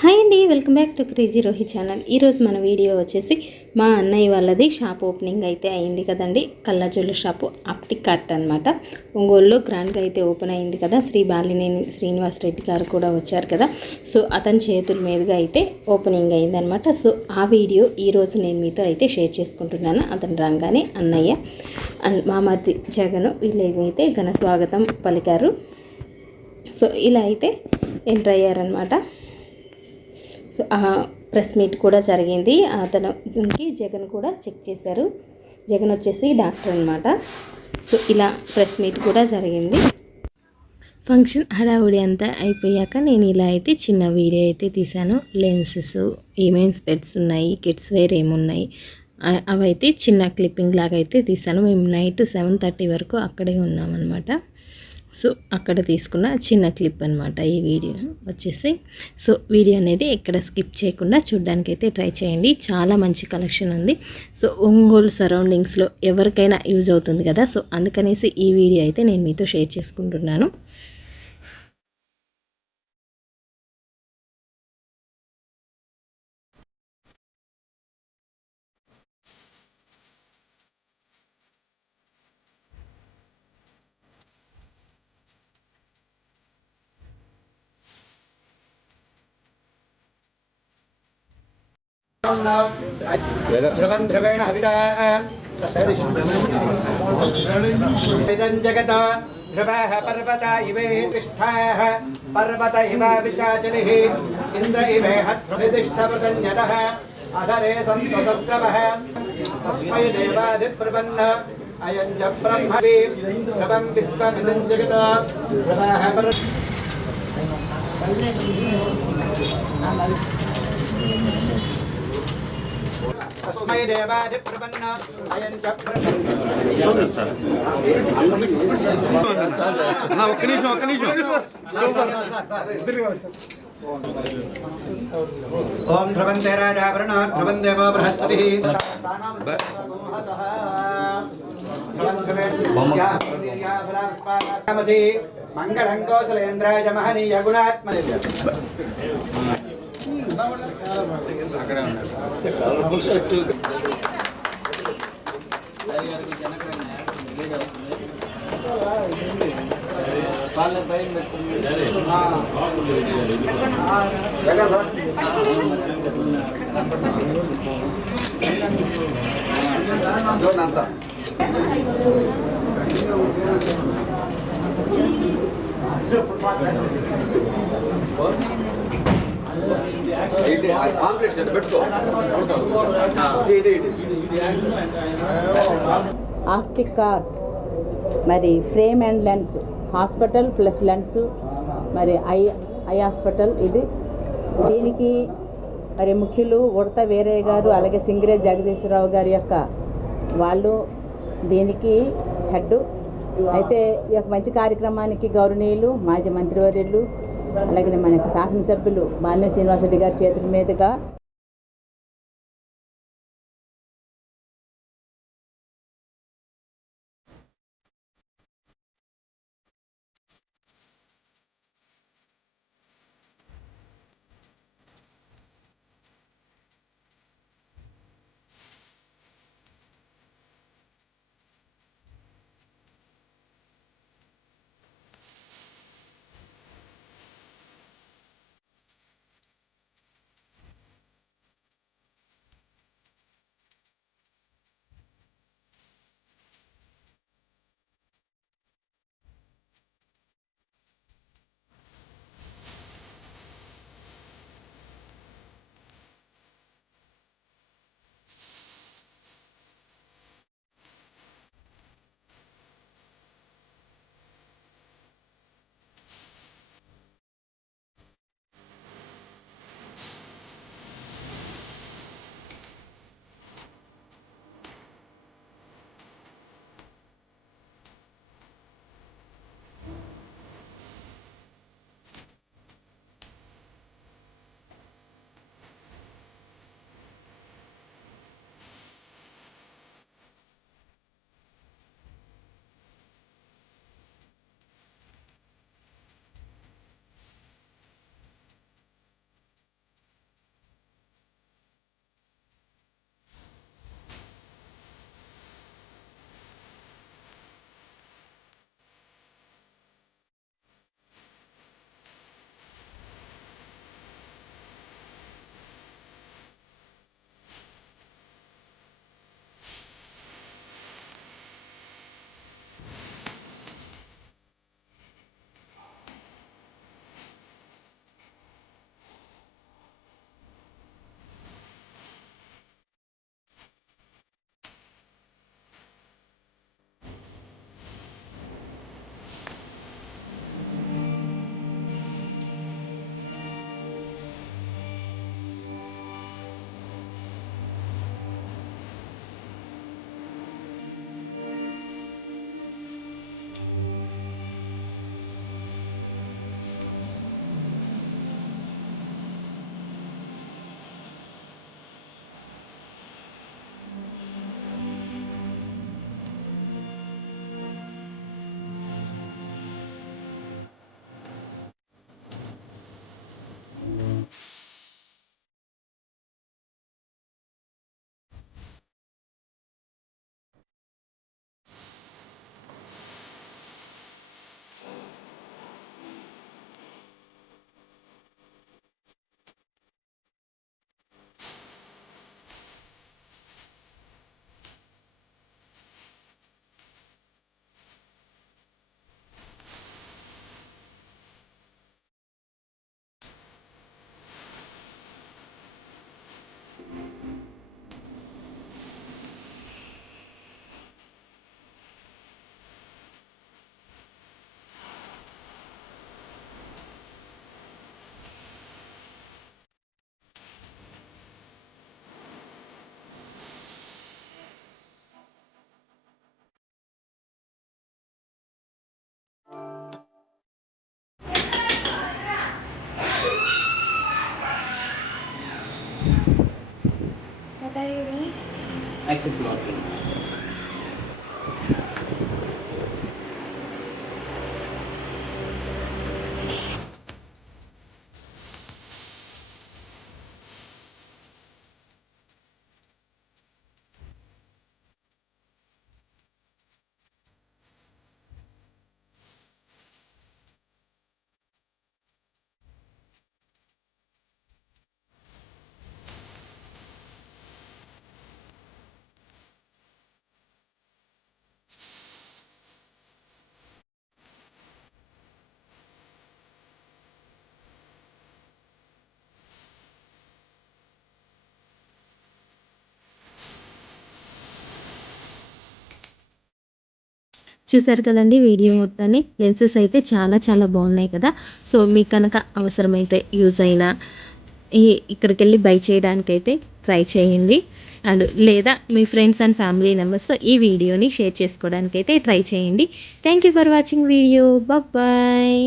Hi అండి, welcome back to crazy Rohit channel. ఈరోజు మన వీడియో వచ్చేసి మా అన్నయ్య వాళ్ళది షాప్ ఓపెనింగ్ అయితే అయింది కదండి. కళ్ళజోళ్ళ షాపు ఆప్టిక్ కార్ట్ అనమాట. ఒంగోలులో గ్రాండ్గా అయితే ఓపెన్ అయింది కదా. శ్రీ బాలినేని శ్రీనివాస్ రెడ్డి గారు కూడా వచ్చారు కదా. సో అతని చేతుల మీదుగా అయితే ఓపెనింగ్ అయిందనమాట. సో ఆ వీడియో ఈరోజు నేను మీతో అయితే షేర్ చేసుకుంటున్నాను. అతను రాగానే అన్నయ్య మా మరిది జగను వీళ్ళైతే ఘన స్వాగతం పలికారు. సో ఇలా అయితే ఎంటర్ అయ్యారనమాట. సో ప్రెస్ మీట్ కూడా జరిగింది. అతనికి జగన్ కూడా చెక్ చేశారు. జగన్ వచ్చేసి డాక్టర్ అనమాట. సో ఇలా ప్రెస్ మీట్ కూడా జరిగింది. ఫంక్షన్ హడావుడి అంతా అయిపోయాక నేను ఇలా అయితే చిన్న వీడియో అయితే తీశాను. లెన్సెస్, ఏమేమి స్పెట్స్ ఉన్నాయి, కిడ్స్ వేర్ ఏమున్నాయి అవైతే చిన్న క్లిప్పింగ్ లాగా అయితే తీశాను. మేము నైట్ 7:30 వరకు అక్కడే ఉన్నామన్నమాట. సో అక్కడ తీసుకున్న చిన్న క్లిప్ అనమాట ఈ వీడియో వచ్చేసి. సో వీడియో అనేది ఎక్కడ స్కిప్ చేయకుండా చూడడానికి అయితే ట్రై చేయండి. చాలా మంచి కలెక్షన్ ఉంది. సో ఒంగోలు సరౌండింగ్స్లో ఎవరికైనా యూజ్ అవుతుంది కదా. సో అందుకనేసి ఈ వీడియో అయితే నేను మీతో షేర్ చేసుకుంటున్నాను. ధ్రువం ధ్రువేణ ఇదం జగత ధ్రువః పర్వత ఇవే తిష్ఠాః పర్వత ఇవ విచాచలిః ఇంద్ర ఇవేహ ధ్రువితిష్ఠపృతన్యతః అధరే సంతు సద్గవః తస్మై దేవాదిప్రపన్న అయం చ బ్రహ్మవి ధ్రువం విశ్వమిదం జగత ధ్రువః పర్వత తస్మై దేవాదిప్రపన్న అయం చ ఒక్క నిమిషం ఓం ధ్రువంతే రాజావరణ ధ్రువం దేవో బృహస్పతి మంగళం కౌశలేంద్రాయ మహనీయ గుణాత్మనే ఆప్టిక్ కార్ట్ మరి frame and lens hospital plus lens మరి ఐ హాస్పిటల్ ఇది. దీనికి మరి ముఖ్యులు ఉడత వీరయ్య గారు అలాగే సింగరే జగదీశ్వరరావు గారి యొక్క వాళ్ళు దీనికి హెడ్ అయితే. ఈ యొక్క మంచి కార్యక్రమానికి గౌరవనీయులు మాజీ మంత్రివర్యులు అలాగే మన యొక్క శాసనసభ్యులు బాలినేని శ్రీనివాసరెడ్డి గారి చేతుల మీదుగా యాక్సెస్ మార్కింగ్. చూసారు కదండి వీడియో మొత్తాన్ని. లెన్సెస్ అయితే చాలా చాలా బాగున్నాయి కదా. సో మీకు కనుక అవసరమైతే యూజ్ అయినా ఇక్కడికెళ్ళి బై చేయడానికైతే ట్రై చేయండి. అండ్ లేదా మీ ఫ్రెండ్స్ అండ్ ఫ్యామిలీ మెంబర్స్తో ఈ వీడియోని షేర్ చేసుకోవడానికైతే ట్రై చేయండి. Thank you for watching video. Bye.